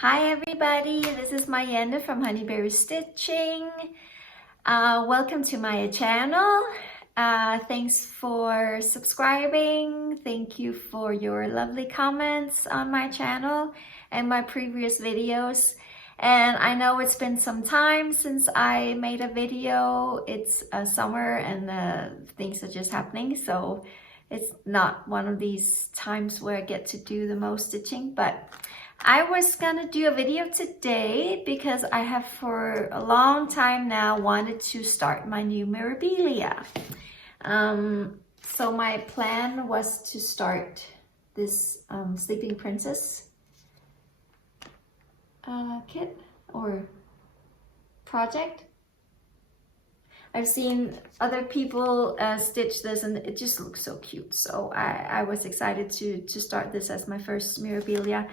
Hi everybody, this is Mayenda from Honeyberry Stitching. Welcome to my channel. Thanks for subscribing. Thank you for your lovely comments on my channel and my previous videos. And I know it's been some time since I made a video. It's summer and things are just happening, so it's not one of these times where I get to do the most stitching, but I was gonna do a video today because I have for a long time now wanted to start my new Mirabilia. So my plan was to start this Sleeping Princess kit or project. I've seen other people stitch this and it just looks so cute. So I was excited to start this as my first Mirabilia.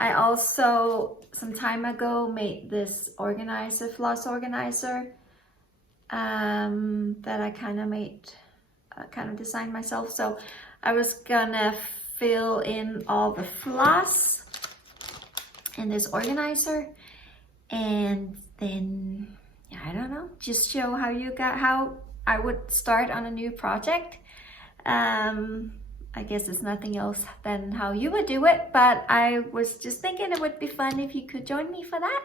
I also, some time ago, made this organizer, floss organizer, that I kind of designed myself. So I was gonna fill in all the floss in this organizer, and then, yeah, I don't know, just show how I would start on a new project. I guess it's nothing else than how you would do it, but I was just thinking it would be fun if you could join me for that.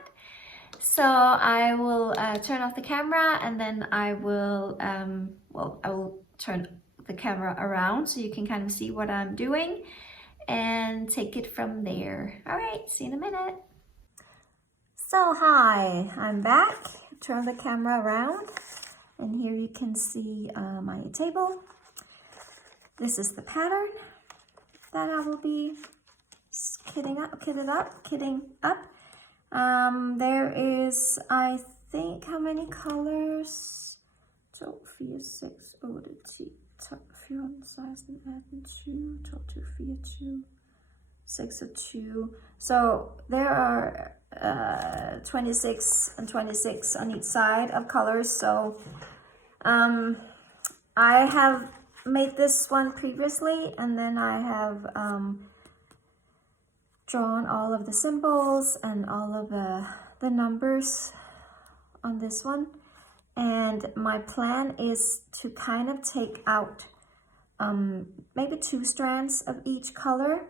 So I will turn off the camera, and then I will, I will turn the camera around so you can kind of see what I'm doing and take it from there. All right, see you in a minute. So hi, I'm back. Turn the camera around, and here you can see my table. This is the pattern that I will be kitting up. There is, I think, how many colors? 2, 4, 6, 8, 10, 12, 14, 16, 18, 20, 22, 24, 6 of 2. So there are 26 and 26 on each side of colors. So I have made this one previously, and then I have drawn all of the symbols and all of the numbers on this one. And my plan is to kind of take out maybe 2 strands of each color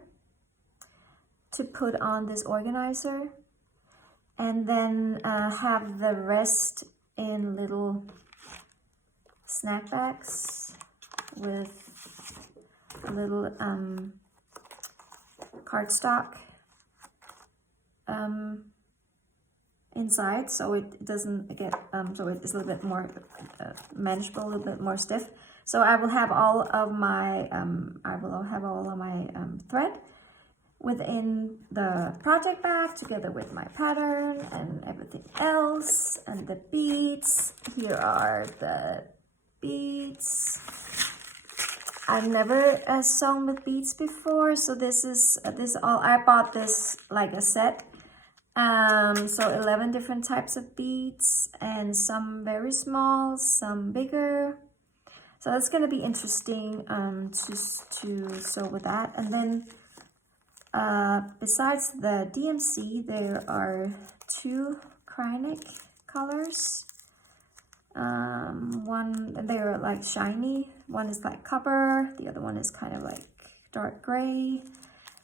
to put on this organizer, and then have the rest in little snack bags with a little cardstock inside, so it doesn't get so it is a little bit more manageable, a little bit more stiff. So I will have all of my thread within the project bag, together with my pattern and everything else, and the beads. Here are the beads. I've never sewn with beads before, so this is all. I bought this like a set. So 11 different types of beads, and some very small, some bigger. So that's gonna be interesting to sew with that. And then besides the DMC, there are 2 Cryonic colors. One, they're like shiny. One is like copper, the other one is kind of like dark gray.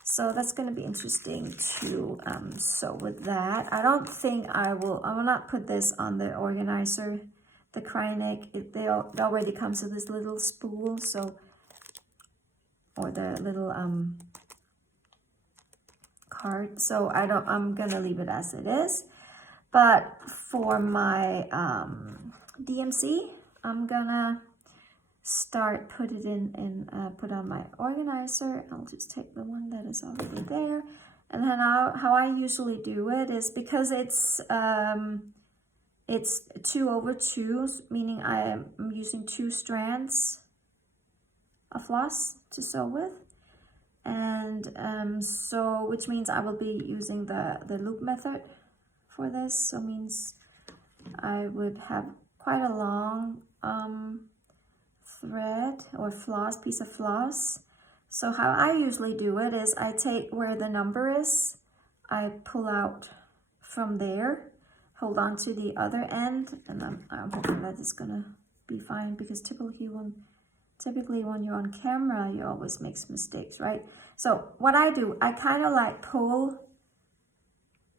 So that's going to be interesting to sew with that. I don't think I will not put this on the organizer, the Cryonic. It already comes with this little spool, so, or the little card. So I'm gonna leave it as it is. But for my DMC, I'm gonna start put on my organizer. I'll just take the one that is already there, and then how I usually do it is, because it's 2 over 2, meaning I am using 2 strands of floss to sew with, and so which means I will be using the loop method for this. So means I would have quite a long thread or piece of floss. So how I usually do it is I take where the number is I pull out from there, hold on to the other end, and I'm hoping that it's gonna be fine, because typically when you're on camera, you always make mistakes, right? So what I do, I kind of like pull,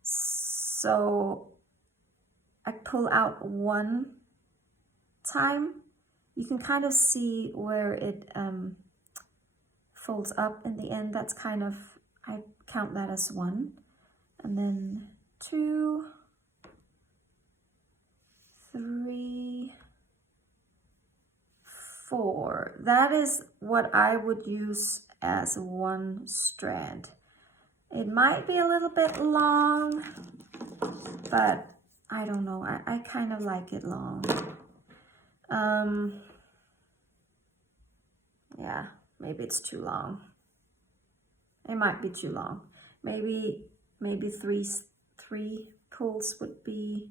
so I pull out one time. You can kind of see where it folds up in the end. That's kind of, I count that as 1. And then 2, 3, 4. That is what I would use as 1 strand. It might be a little bit long, but I don't know. I kind of like it long. Yeah, maybe it's too long. It might be too long. Maybe 3 pulls would be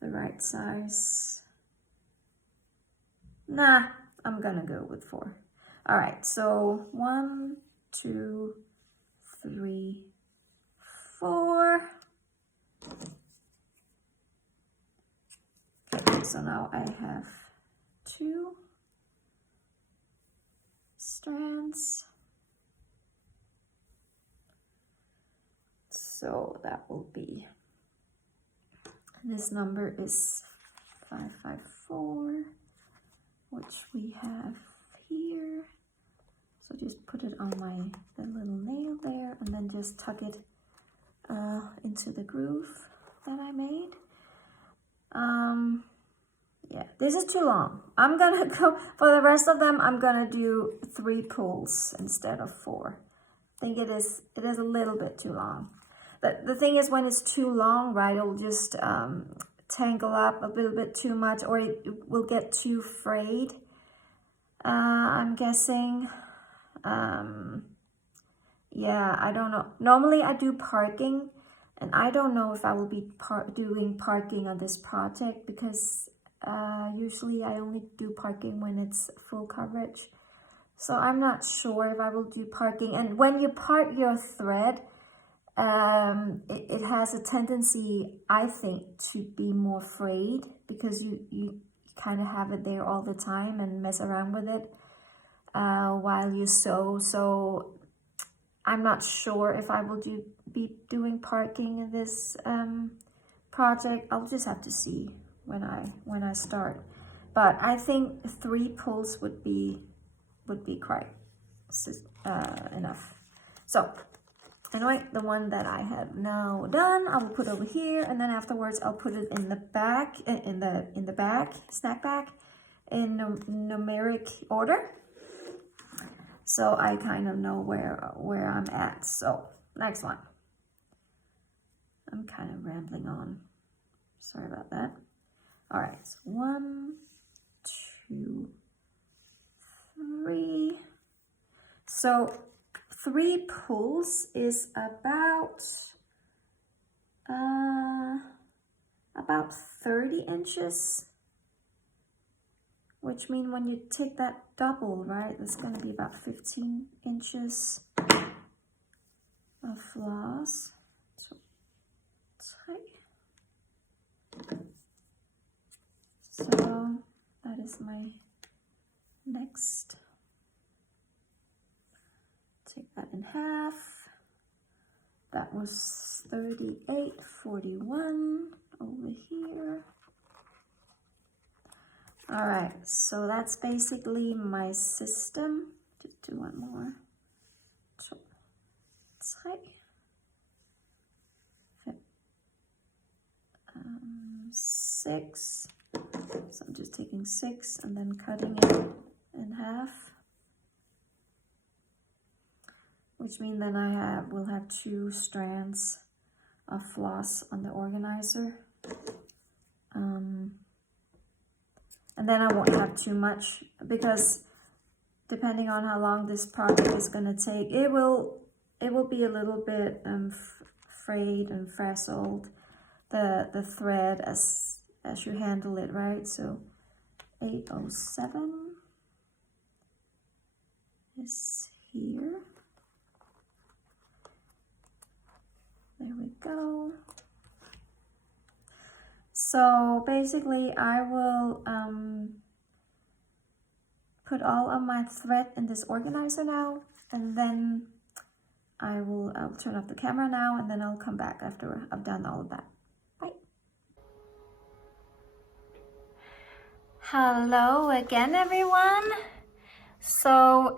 the right size. Nah, I'm gonna go with 4. All right, so 1, 2, 3, 4. Okay, so now I have 2 strands. So that will be, this number is 554, which we have here. So just put it on the little nail there, and then just tuck it into the groove that I made. Yeah, this is too long. I'm gonna go, for the rest of them, I'm gonna do 3 pulls instead of 4. I think it is a little bit too long. The thing is, when it's too long, right, it'll just tangle up a little bit too much, or it will get too frayed, I'm guessing. Yeah, I don't know. Normally I do parking, and I don't know if I will be doing parking on this project, because usually I only do parking when it's full coverage. So I'm not sure if I will do parking. And when you part your thread, it has a tendency, I think, to be more frayed, because you kind of have it there all the time and mess around with it while you sew. So I'm not sure if I will be doing parking in this project. I'll just have to see when I start. But I think 3 pulls would be quite enough. So anyway, the one that I have now done, I will put over here, and then afterwards I'll put it in the back, in the back, snack bag, in numeric order, so I kind of know where I'm at. So next one. I'm kind of rambling on. Sorry about that. All right, so 1, 2, 3. So 3 pulls is about 30 inches, which means when you take that double, right, it's going to be about 15 inches of floss. So tight. So that is my next. Take that in half. That was 38.41 over here. All right, so that's basically my system. Just do one more. So tight. 6. So I'm just taking 6 and then cutting it in half, which means then will have 2 strands of floss on the organizer. And then I won't have too much, because depending on how long this project is going to take, it will be a little bit frayed and frazzled, the thread as you handle it, right? So 807 is here. go. So basically I will put all of my thread in this organizer now, and then I'll turn off the camera now, and then I'll come back after I've done all of that. Bye. Hello again, everyone. So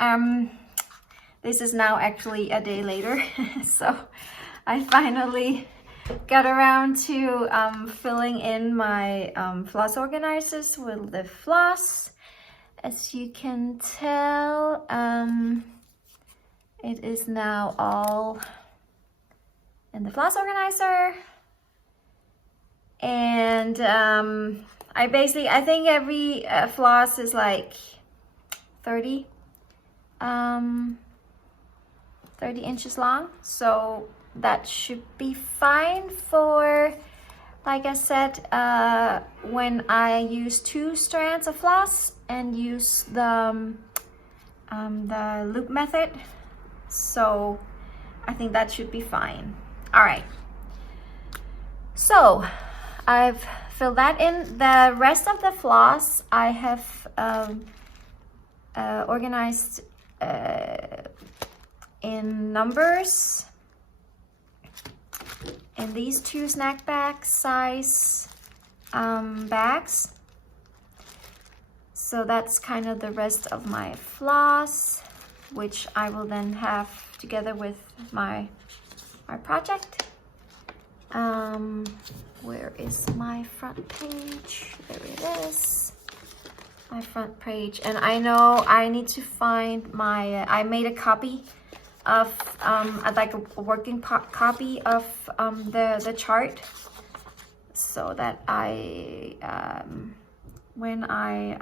this is now actually a day later. So I finally got around to filling in my floss organizers with the floss. As you can tell, it is now all in the floss organizer. And I think every floss is like 30 inches long, so that should be fine for, like I said, when I use 2 strands of floss and use the loop method. So I think that should be fine. All right, so I've filled that in. The rest of the floss I have organized in numbers in these 2 snack bag size bags. So that's kind of the rest of my floss, which I will then have together with my project. Where is my front page? There it is, my front page. And I know I need to find my, I made a copy of, like a working copy of the chart, so that I, when I,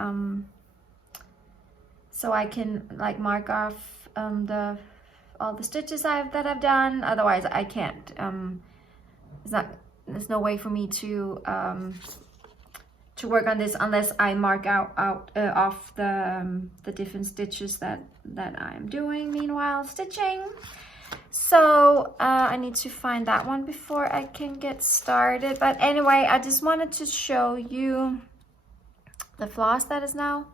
so I can like mark off all the stitches that I've done. Otherwise I can't, there's no way for me to work on this unless I mark out off the different stitches that I'm doing meanwhile stitching. So I need to find that one before I can get started. But anyway, I just wanted to show you the floss that has now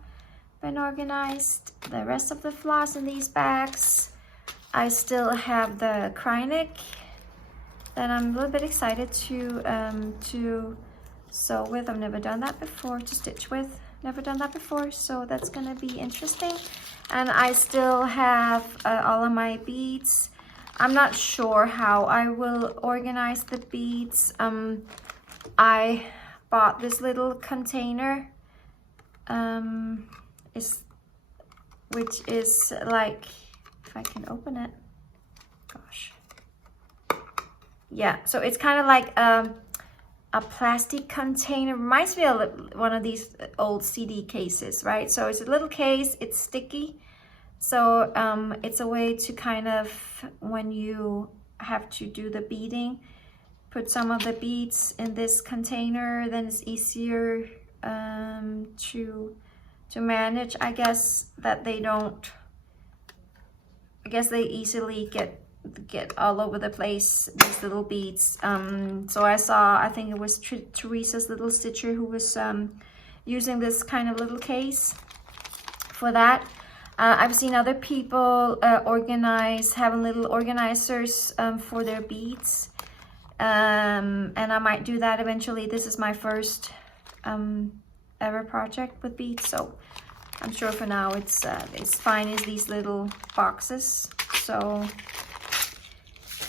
been organized, the rest of the floss in these bags. I still have the Krynic that I'm a little bit excited to sew with. I've never done that before, to stitch with, never done that before, so that's gonna be interesting. And I still have all of my beads. I'm not sure how I will organize the beads. I bought this little container, which is like, if I can open it, gosh. Yeah, so it's kind of like a plastic container. Reminds me of one of these old CD cases, right? So it's a little case, it's sticky. So it's a way to kind of, when you have to do the beading, put some of the beads in this container, then it's easier to manage. I guess that they don't, I guess they easily get all over the place, these little beads. So I saw, I think it was Teresa's little stitcher who was using this kind of little case for that. I've seen other people having little organizers for their beads, and I might do that eventually. This is my first ever project with beads, so I'm sure for now it's fine as these little boxes. So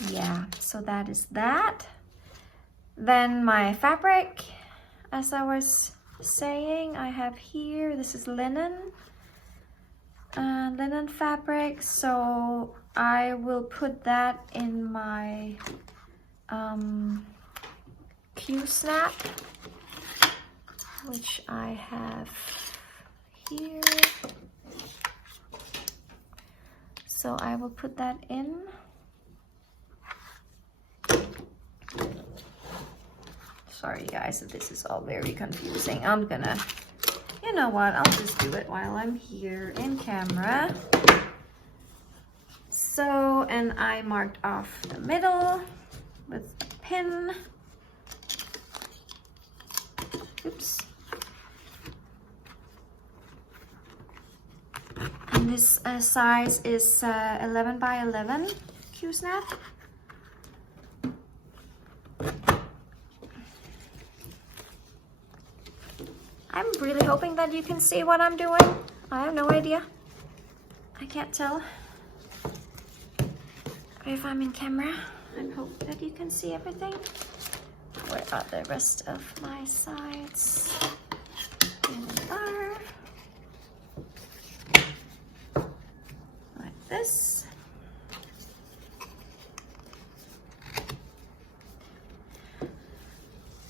yeah, so that is that. Then my fabric, as I was saying, I have here, this is linen fabric, so I will put that in my Q-snap, which I have here. So I will put that in. Sorry guys if this is all very confusing. I'm gonna, you know what, I'll just do it while I'm here in camera. So, and I marked off the middle with pin. Oops. And this size is 11 by 11 Q-snap. I'm really hoping that you can see what I'm doing. I have no idea. I can't tell if I'm in camera. I hope that you can see everything. Where are the rest of my sides? Here they are. Like this.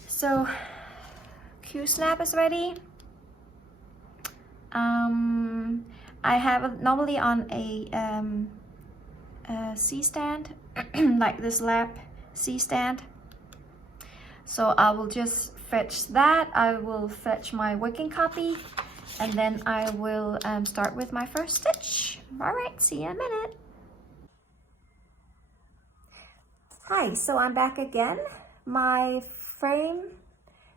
So Q-snap is ready. I have it normally on a C-stand, like this lap C-stand. So I will just fetch that. I will fetch my working copy, and then I will start with my first stitch. All right, see you in a minute. Hi, so I'm back again. My frame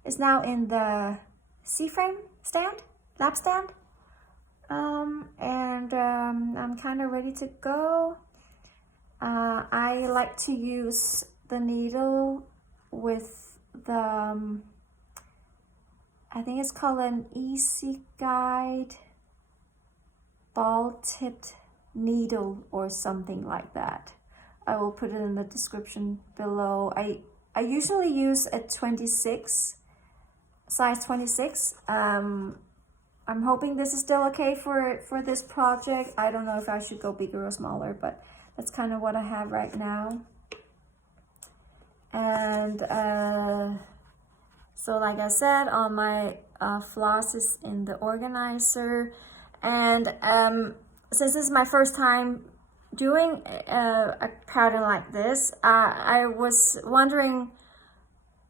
is now in the C-frame stand, lap stand. I'm kind of ready to go. I like to use the needle with the, I think it's called an Easy Guide ball-tipped needle or something like that. I will put it in the description below. I usually use a 26, size 26. I'm hoping this is still okay for this project. I don't know if I should go bigger or smaller, but that's kind of what I have right now. And so like I said, all my floss is in the organizer. And since this is my first time doing a pattern like this, I was wondering,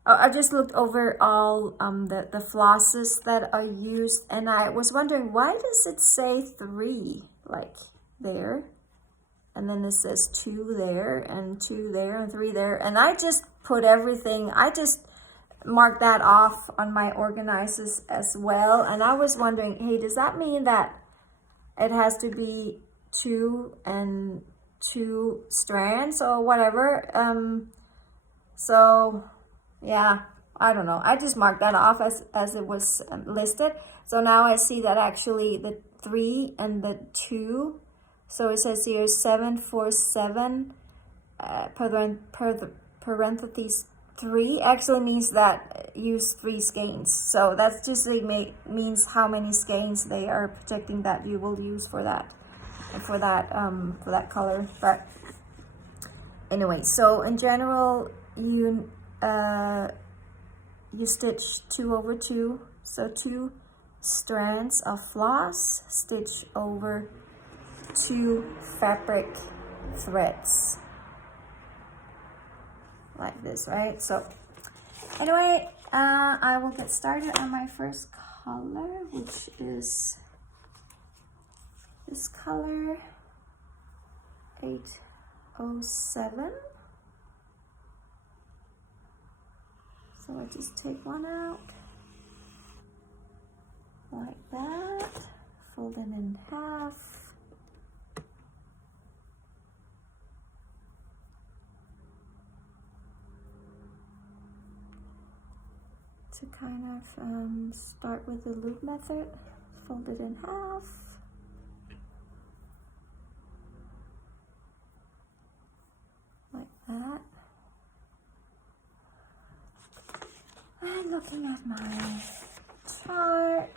I just looked over all the flosses that are used, and I was wondering, why does it say 3 like there, and then it says 2 there and 2 there and 3 there, and I just put everything, I just marked that off on my organizers as well. And I was wondering, hey, does that mean that it has to be 2 and 2 strands or whatever? So yeah, I don't know. I just marked that off as it was listed. So now I see that actually the 3 and the 2. So it says here 747 parentheses 3 actually means that use 3 skeins. So that's just means how many skeins they are projecting that you will use for that color. But anyway, so in general you stitch 2 over 2, so 2 strands of floss, stitch over 2 fabric threads like this, right? So anyway, I will get started on my first color, which is this color 807. So I just take one out like that, fold it in half. To kind of start with the loop method, fold it in half. Like that. And looking at my chart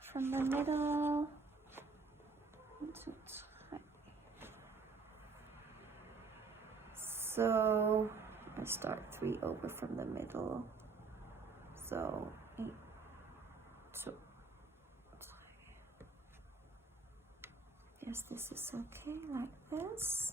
from the middle. So I start 3 over from the middle. So 8, 2. Yes, this is okay, like this.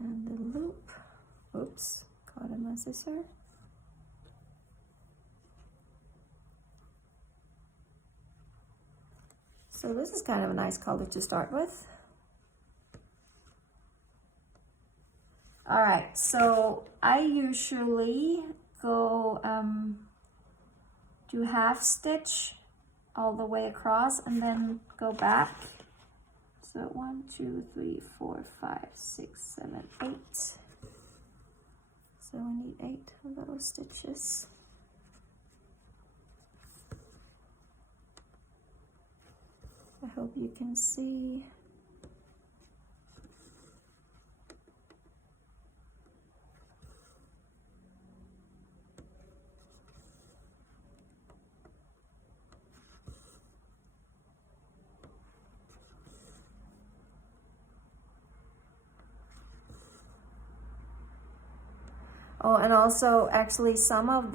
And the loop, oops, caught in my scissor. So this is kind of a nice color to start with. All right, so I usually go do half stitch all the way across and then go back. So 1, 2, 3, 4, 5, 6, 7, 8. So I need 8 of those stitches. I hope you can see. Oh, and also actually some of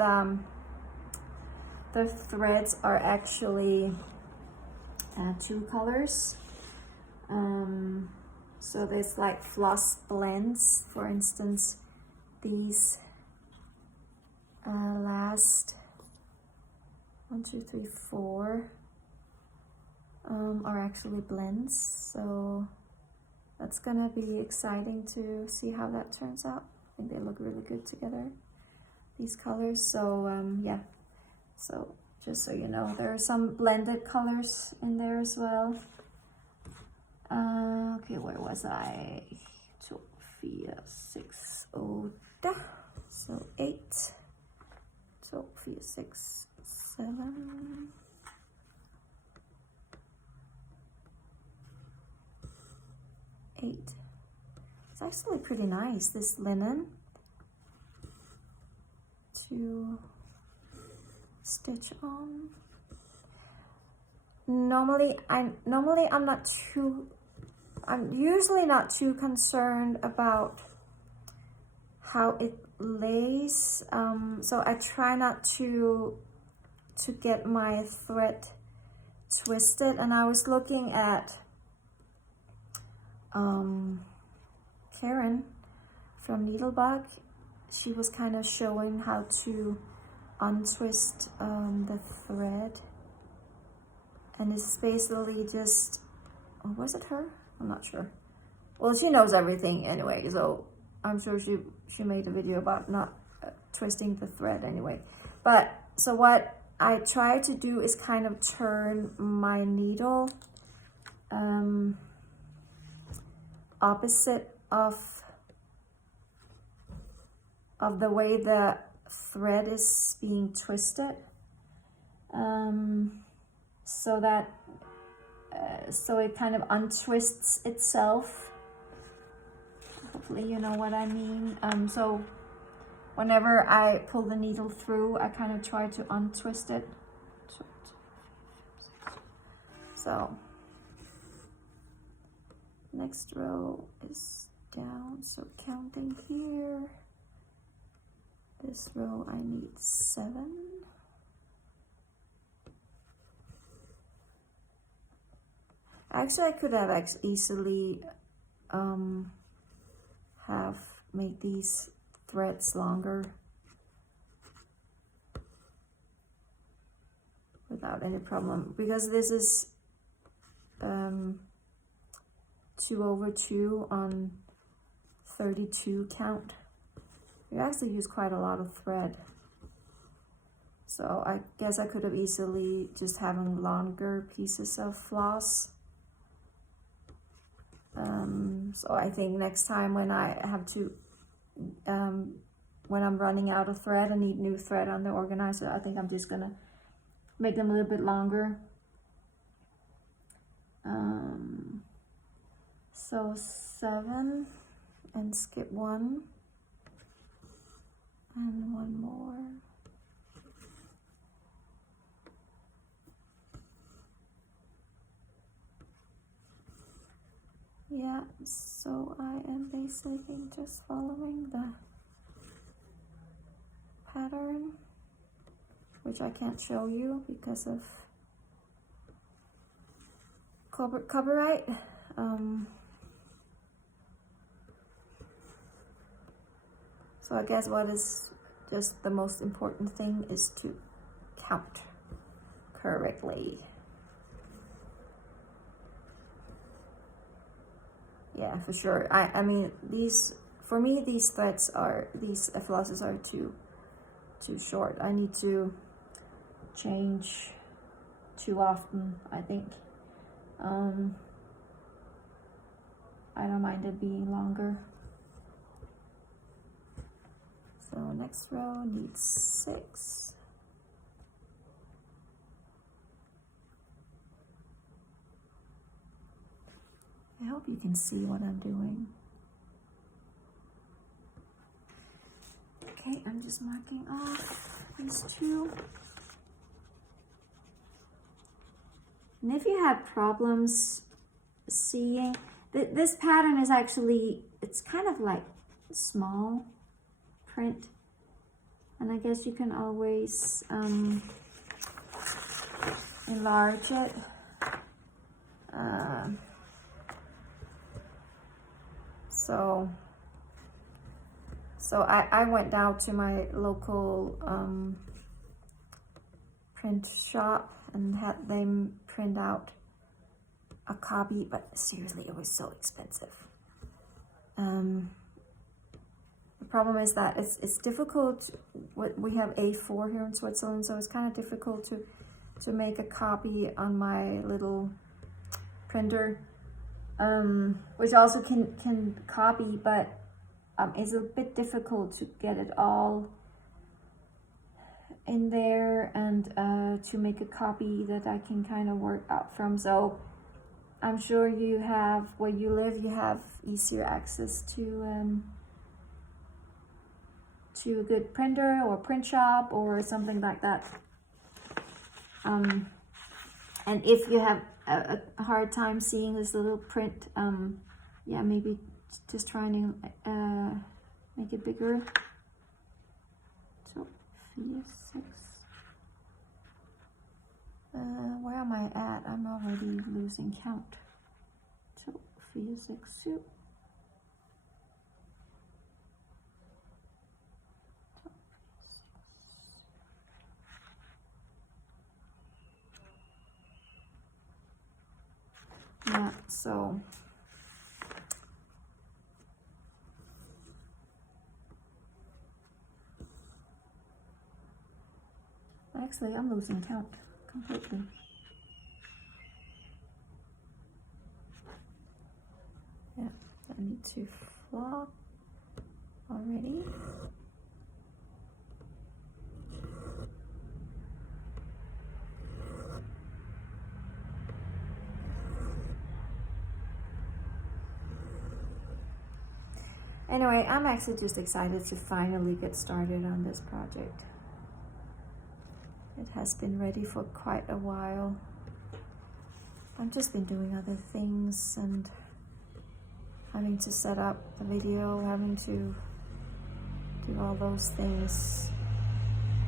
the threads are actually 2 colors. So there's like floss blends, for instance, these last 1, 2, 3, 4 are actually blends. So that's gonna be exciting to see how that turns out. I think they look really good together, these colors. So yeah, so just so you know, there are some blended colors in there as well. Okay, where was I? 2, 4, 6, 8. So 8, 2, 4, 6, 7. 8. It's actually pretty nice, this linen, to stitch on. I'm usually not too concerned about how it lays. So I try not to get my thread twisted. And I was looking at Karen from Needlebug. She was kind of showing how to untwist the thread, and it's basically just, oh, was it her? I'm not sure. Well, she knows everything anyway, so I'm sure she made a video about not twisting the thread anyway. But so what I try to do is kind of turn my needle opposite of the way the thread is being twisted, so that so it kind of untwists itself. Hopefully you know what I mean. So whenever I pull the needle through, I kind of try to untwist it. So next row is down, so counting here, this row I need 7. Actually, I could have easily have made these threads longer without any problem, because this is 2/2 on 32 count. You actually use quite a lot of thread. So I guess I could have easily just having longer pieces of floss. So I think next time when I have to, when I'm running out of thread and need new thread on the organizer, I think I'm just gonna make them a little bit longer. So 7 and skip 1 and 1 more. Yeah, so I am basically just following the pattern, which I can't show you because of copyright. So I guess what is just the most important thing is to count correctly. yeah, for sure. I mean, these, for me, these threads are, these flosses are too short. I need to change too often, I think. I don't mind it being longer. So next row needs 6. I hope you can see what I'm doing. Okay, I'm just marking off these 2. And if you have problems seeing, this pattern is actually, it's kind of like small print. And I guess you can always enlarge it. So I went down to my local print shop and had them print out a copy, but seriously, it was so expensive. The problem is that it's difficult. We have A4 here in Switzerland, so it's kind of difficult to make a copy on my little printer, which also can copy, but it's a bit difficult to get it all in there and to make a copy that I can kind of work out from. So I'm sure you have, where you live, you have easier access to a good printer or print shop or something like that. And if you have a hard time seeing this little print, yeah, maybe just trying to make it bigger. So 4, 6. Where am I at? I'm already losing count. So 4, 6, 7. Yeah, so actually I'm losing count completely. Yeah, I need to flop already. Anyway, I'm actually just excited to finally get started on this project. It has been ready for quite a while. I've just been doing other things and having to set up the video, having to do all those things.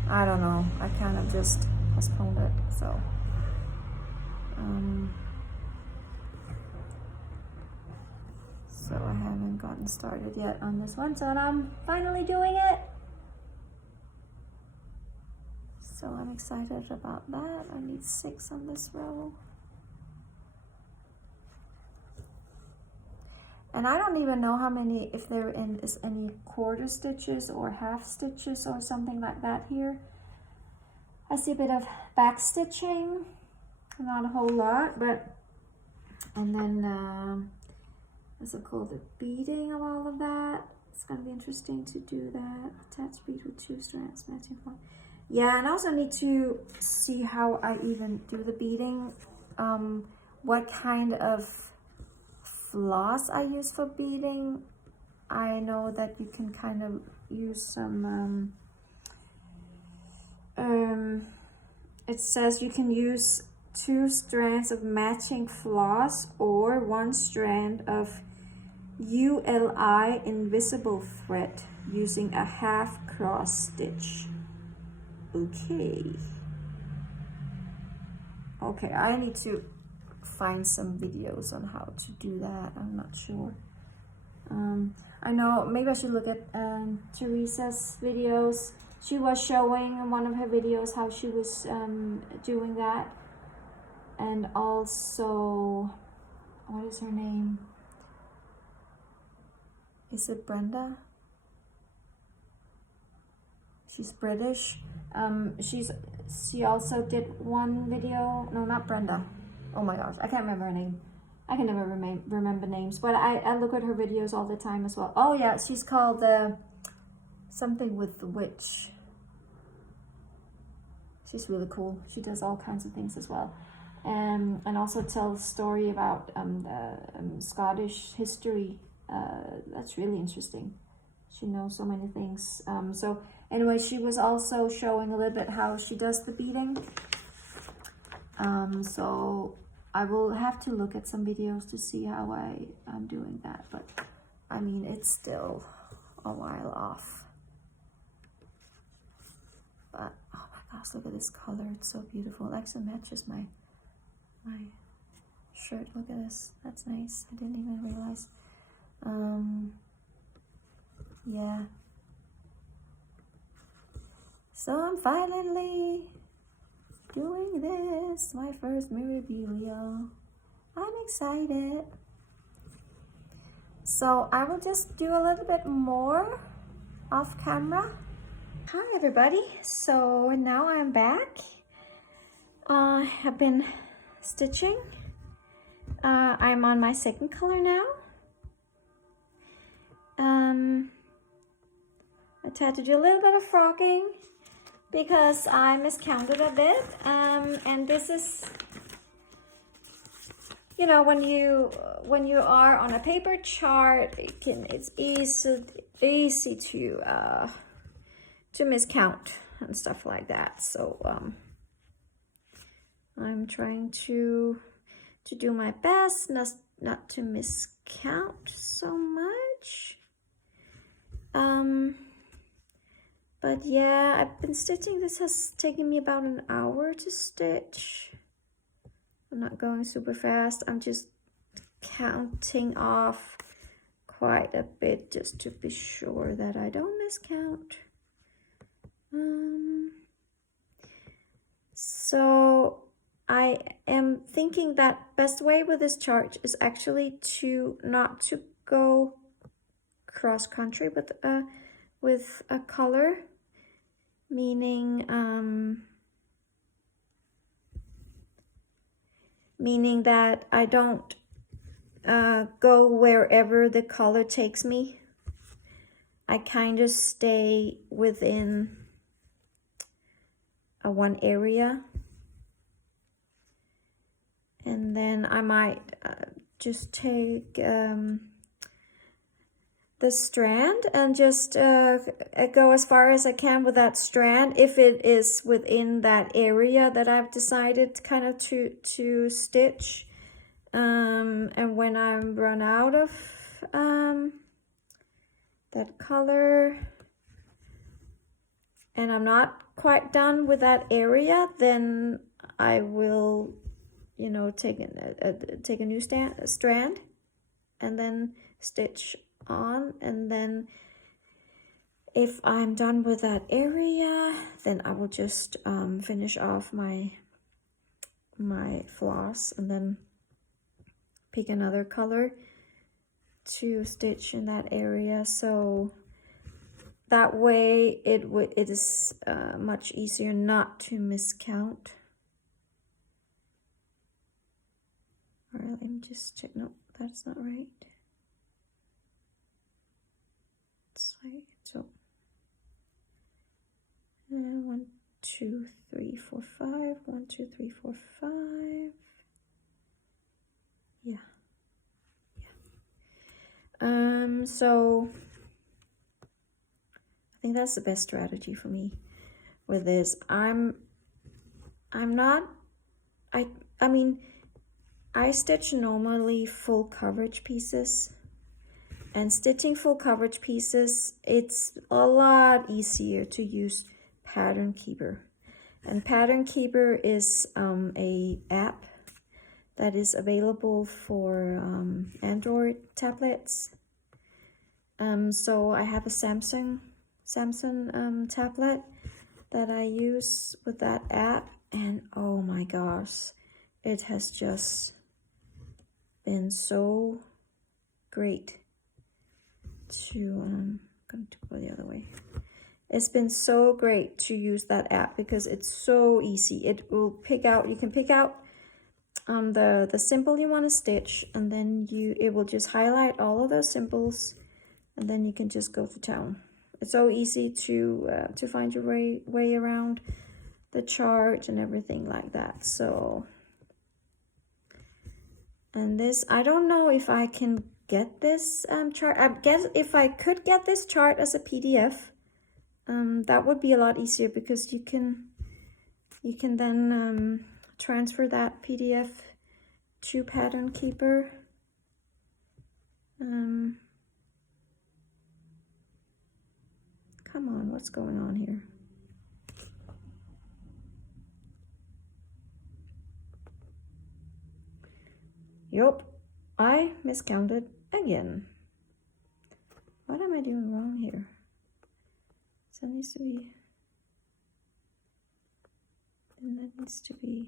I don't know, I kind of just postponed it, so. So I haven't gotten started yet on this one, so I'm finally doing it. So I'm excited about that. I need 6 on this row. And I don't even know how many, if there is any quarter stitches or half stitches or something like that here. I see a bit of back stitching, not a whole lot, but, and then what's it called, the beading of all of that. It's gonna be interesting to do that. Attach bead with 2 strands, matching floss. Yeah, and I also need to see how I even do the beading, what kind of floss I use for beading. I know that you can kind of use some, it says you can use 2 strands of matching floss or 1 strand of ULI invisible thread using a half cross stitch. Okay, I need to find some videos on how to do that. I'm not sure. I know maybe I should look at Teresa's videos. She was showing in one of her videos how she was doing that. And also, what is her name? Is it Brenda? She's British. She also did one video. No, not Brenda. Oh my gosh, I can't remember her name. I can never remember names, but I look at her videos all the time as well. Oh yeah, she's called something with the witch. She's really cool. She does all kinds of things as well, and also tells story about the Scottish history. That's really interesting. She knows so many things. So anyway, she was also showing a little bit how she does the beading. So I will have to look at some videos to see how I'm doing that, but I mean, it's still a while off. But oh my gosh, look at this color. It's so beautiful. It actually matches my shirt. Look at this. That's nice. I didn't even realize. Yeah. So I'm finally doing this, my first Mirabilia. I'm excited. So I will just do a little bit more off camera. Hi everybody, so now I'm back. I've been stitching. I'm on my second color now. I tried to do a little bit of frocking because I miscounted a bit, and this is, you know, when you are on a paper chart, it's easy to miscount and stuff like that. So I'm trying to do my best not to miscount so much. But yeah, I've been stitching. This has taken me about an hour to stitch. I'm not going super fast. I'm just counting off quite a bit just to be sure that I don't miscount. So I am thinking that best way with this chart is actually not to go cross country with a color, meaning that I don't go wherever the color takes me. I kind of stay within one area, and then I might just take the strand and just go as far as I can with that strand if it is within that area that I've decided kind of to stitch. And when I run out of that color and I'm not quite done with that area, then I will, you know, take a new strand and then stitch on, and then if I'm done with that area, then I will just finish off my floss and then pick another color to stitch in that area. So that way it is much easier not to miscount. All right, let me just check. No, that's not right. Like so, 1 2 3 4 5, 1 2 3 4 5. Yeah. So I think that's the best strategy for me with this. I mean I stitch normally full coverage pieces. And stitching full coverage pieces, it's a lot easier to use Pattern Keeper. And Pattern Keeper is a app that is available for Android tablets. So I have a Samsung tablet that I use with that app, and oh my gosh, it has just been so great to, I'm going to go the other way. It's been so great to use that app because it's so easy. It will pick out, you can pick out the symbol you want to stitch, and then it will just highlight all of those symbols, and then you can just go to town. It's so easy to find your way around the chart and everything like that. So, and this, I don't know if I can get this chart. I guess if I could get this chart as a PDF, that would be a lot easier, because you can then transfer that PDF to Pattern Keeper. Come on, what's going on here? Yup, I miscounted again. What am I doing wrong here? So that needs to be, and that needs to be,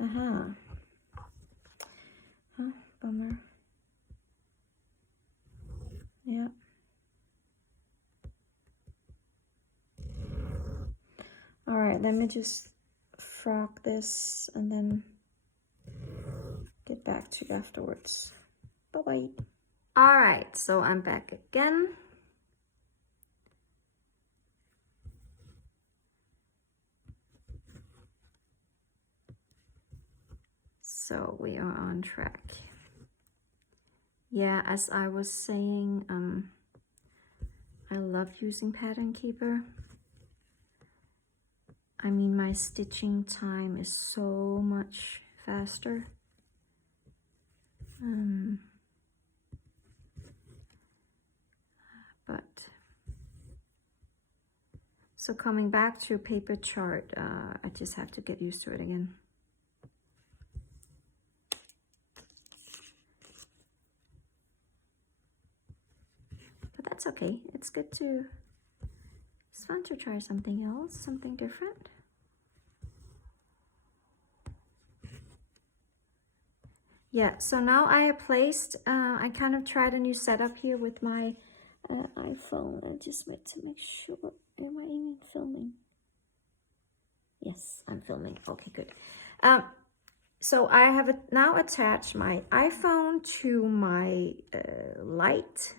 aha. Huh, bummer. Yeah. All right, let me just frock this and then get back to you afterwards. Bye-bye. All right, so I'm back again. So we are on track. Yeah, as I was saying, I love using Pattern Keeper. I mean, my stitching time is so much faster. But so coming back to paper chart, I just have to get used to it again. But that's okay. It's good to, it's fun to try something else, something different. Yeah, so now I have placed, I kind of tried a new setup here with my iPhone. I just wait to make sure, am I even filming? Yes, I'm filming, okay, good. So I have now attached my iPhone to my light,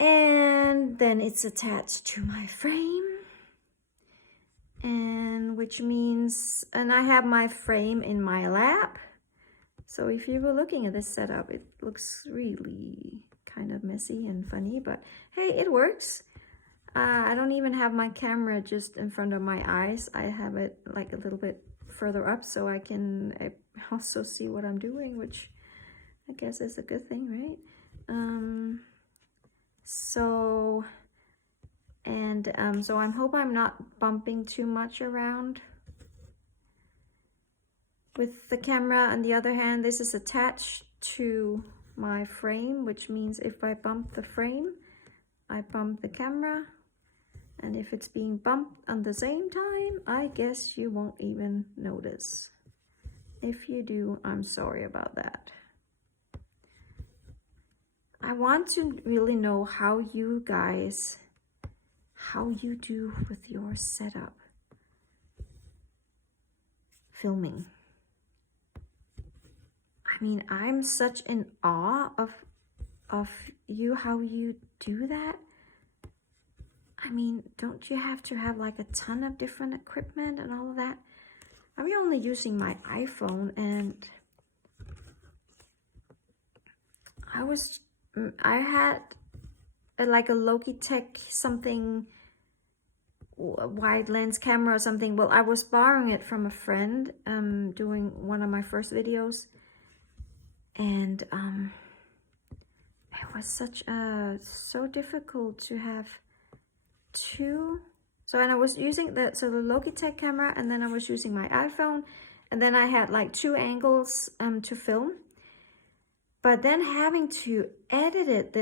and then it's attached to my frame. And which means, and I have my frame in my lap. So if you were looking at this setup, it looks really kind of messy and funny, but hey, it works. I don't even have my camera just in front of my eyes. I have it like a little bit further up so I can also see what I'm doing, which I guess is a good thing, right? So I hope I'm not bumping too much around with the camera. On the other hand, this is attached to my frame, which means if I bump the frame, I bump the camera. And if it's being bumped at the same time, I guess you won't even notice. If you do, I'm sorry about that. I want to really know how you guys, how you do with your setup filming. I mean, I'm such in awe of you, how you do that. I mean, don't you have to have like a ton of different equipment and all of that? I'm only using my iPhone, and I had like a Logitech something, wide lens camera or something. Well, I was borrowing it from a friend doing one of my first videos, and it was so difficult to have two. So, and I was using the Logitech camera, and then I was using my iPhone, and then I had like two angles to film. But then having to edit it,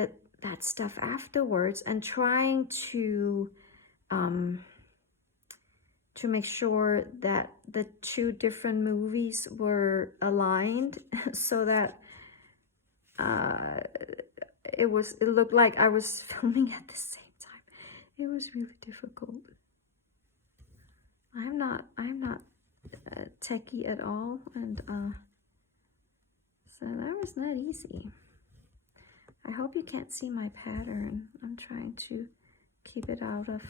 that stuff afterwards, and trying to make sure that the two different movies were aligned so that it looked like I was filming at the same time. It was really difficult. I'm not techie at all, and so that was not easy. I hope you can't see my pattern. I'm trying to keep it out of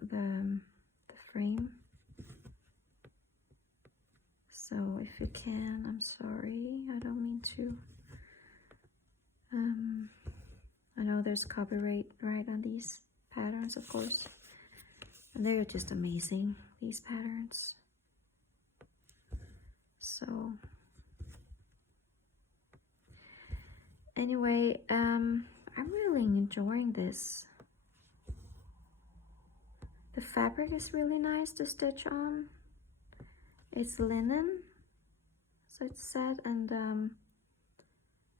the frame. So if you can, I'm sorry. I don't mean to. I know there's copyright right on these patterns, of course. And they're just amazing, these patterns. So anyway, I'm really enjoying this. The fabric is really nice to stitch on. It's linen, so it's set, and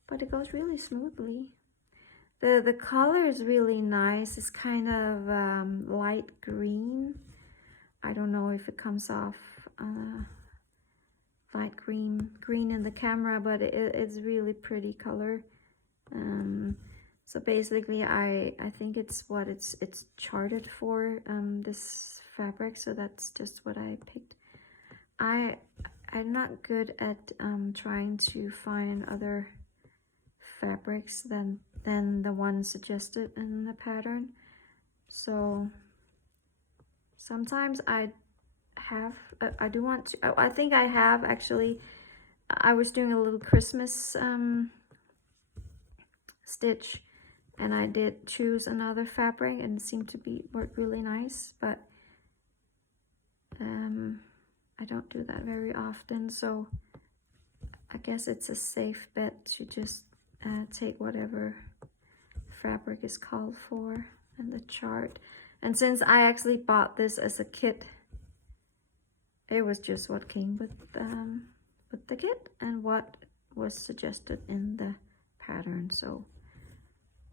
but it goes really smoothly. The color is really nice. It's kind of light green. I don't know if it comes off light green in the camera, but it's really pretty color. So basically I think it's what it's charted for, this fabric, so that's just what I picked. I'm not good at trying to find other fabrics than the one suggested in the pattern. So sometimes I do want to, I think I have actually. I was doing a little Christmas stitch, and I did choose another fabric, and it seemed to work really nice, but I don't do that very often, so I guess it's a safe bet to just take whatever fabric is called for in the chart. And since I actually bought this as a kit, it was just what came with the kit and what was suggested in the pattern, so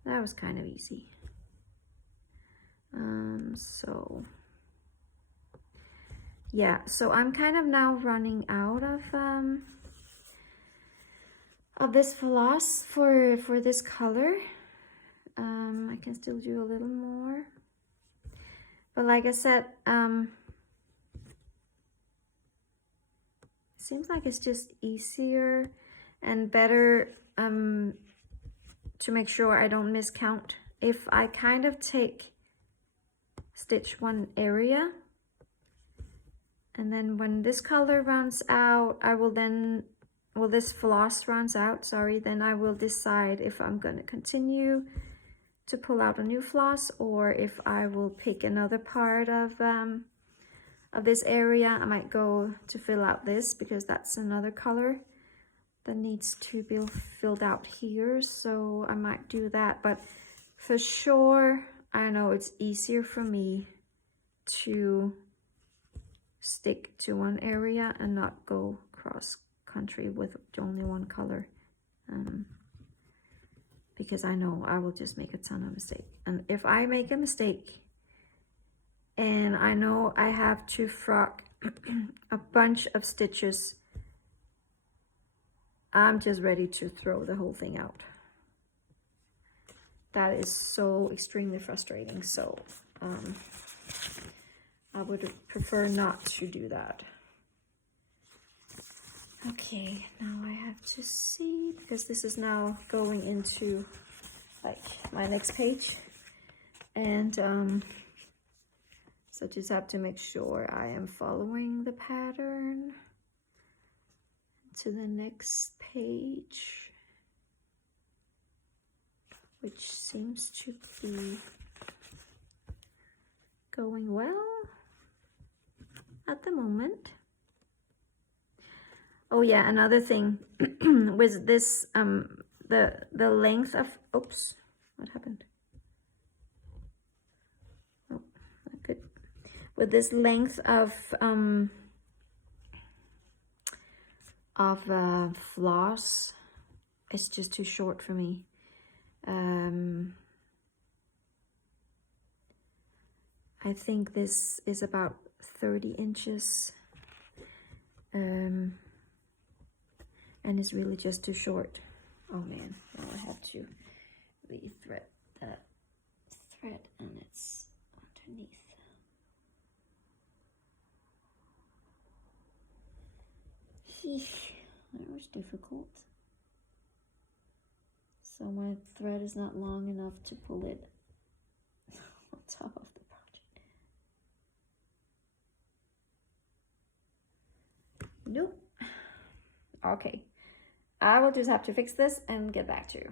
that was kind of easy. So yeah, so I'm kind of now running out of this floss for this color. I can still do a little more, but like I said, seems like it's just easier and better to make sure I don't miscount. If I kind of stitch one area, and then when this color runs out, I will then, well, this floss runs out, sorry, then I will decide if I'm going to continue to pull out a new floss, or if I will pick another part of this area. I might go to fill out this, because that's another color that needs to be filled out here, so I might do that. But for sure, I know it's easier for me to stick to one area and not go cross country with only one color, because I know I will just make a ton of mistakes. And if I make a mistake and I know I have to frock a bunch of stitches, I'm just ready to throw the whole thing out. That is so extremely frustrating. So I would prefer not to do that. Okay, now I have to see, because this is now going into like my next page, and so just have to make sure I am following the pattern to the next page, which seems to be going well at the moment. Oh yeah, another thing with this, the length of, oops, what happened? Oh, not good. With this length of floss, it's just too short for me. I think this is about 30 inches. and it's really just too short. Oh man, now I have to re-thread that thread and it's underneath. That was difficult. So my thread is not long enough to pull it on top of the project. Nope. Okay. I will just have to fix this and get back to you.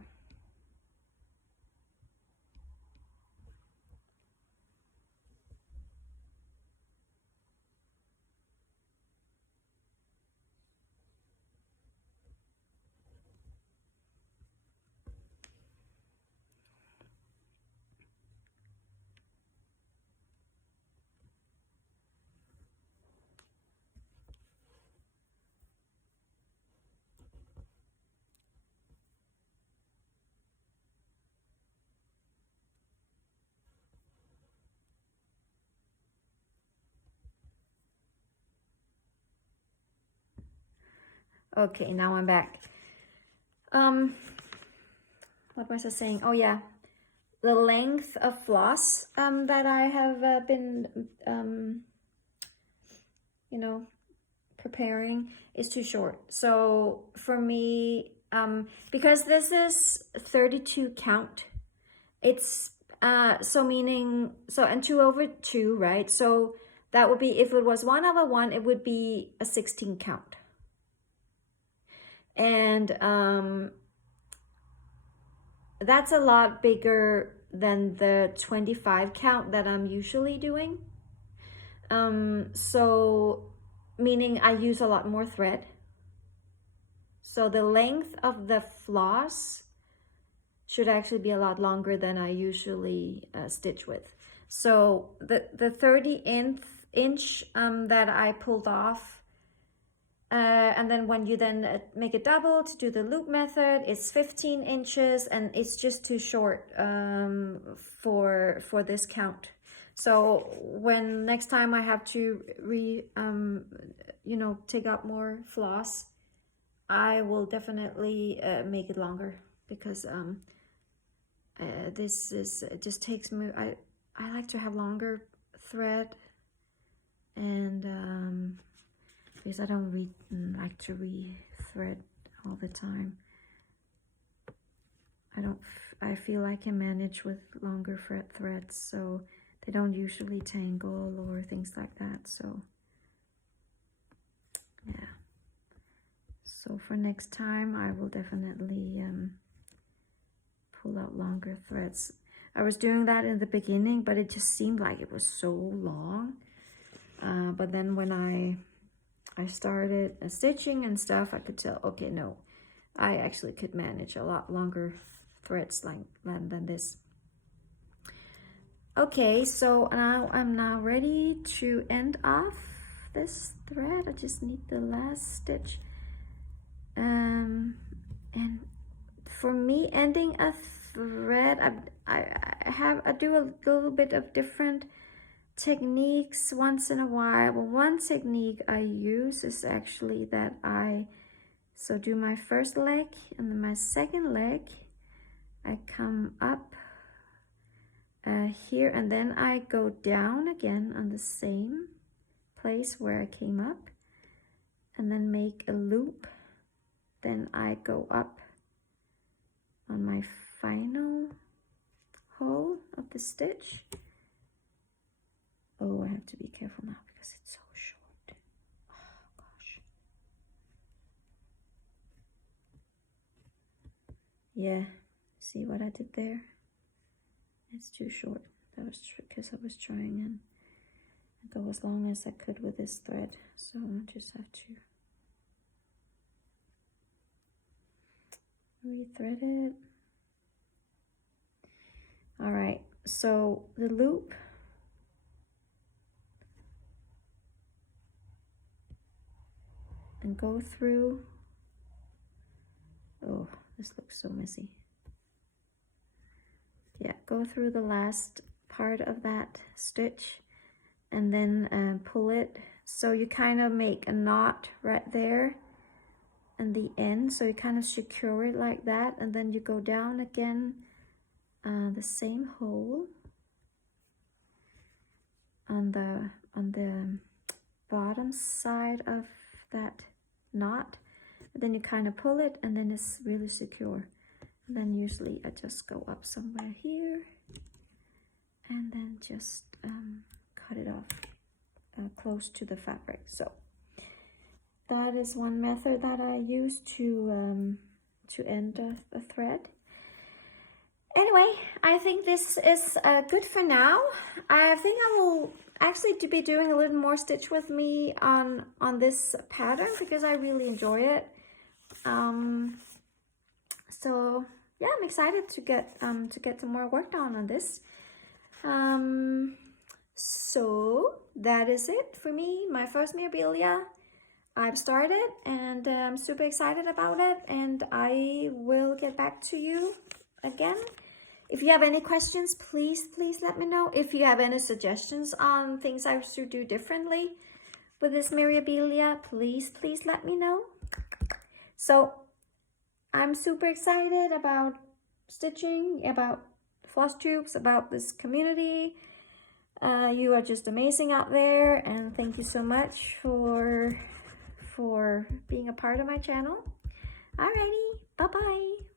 Okay, now I'm back. What was I saying? Oh yeah, the length of floss that I have been you know, preparing is too short. So for me, because this is 32 count, it's so meaning, so, and 2/2, right? So that would be, if it was 1/1, it would be a 16 count. And that's a lot bigger than the 25 count that I'm usually doing. So meaning I use a lot more thread. So the length of the floss should actually be a lot longer than I usually stitch with. So the 30-inch that I pulled off, and then when you then make a double to do the loop method, it's 15 inches and it's just too short for this count. So when next time I have to you know, take up more floss, I will definitely make it longer, because this is, it just takes me, I like to have longer thread, and because I don't like to re-thread all the time. I feel I can manage with longer threads, so they don't usually tangle or things like that. So yeah, so for next time I will definitely pull out longer threads. I was doing that in the beginning, but it just seemed like it was so long, but then when I started stitching and stuff, I could tell, okay, no, I actually could manage a lot longer threads than this. Okay, so now I'm ready to end off this thread. I just need the last stitch. And for me, ending a thread, I do a little bit of different techniques once in a while. Well, one technique I use is actually that so do my first leg, and then my second leg, I come up here, and then I go down again on the same place where I came up, and then make a loop. Then I go up on my final hole of the stitch. Oh, I have to be careful now because it's so short. Oh gosh. Yeah, see what I did there? It's too short. That was because I was trying and go as long as I could with this thread. So I just have to re-thread it. All right, so the loop, and go through. Oh, this looks so messy. Yeah, go through the last part of that stitch, and then pull it. So you kind of make a knot right there, and the end, so you kind of secure it like that, and then you go down again, the same hole on the bottom side of that knot, and then you kind of pull it, and then it's really secure. And then usually I just go up somewhere here and then just cut it off close to the fabric. So that is one method that I use to end a thread. Anyway, I think this is good for now. I think I will actually be doing a little more stitch with me on this pattern because I really enjoy it. So yeah, I'm excited to get some more work done on this. So that is it for me, my first Mirabilia. I've started and I'm super excited about it, and I will get back to you again. If you have any questions, please let me know. If you have any suggestions on things I should do differently with this Mirabilia, please let me know. So I'm super excited about stitching, about FlossTubes, about this community. You are just amazing out there, and thank you so much for being a part of my channel. Alrighty, bye-bye.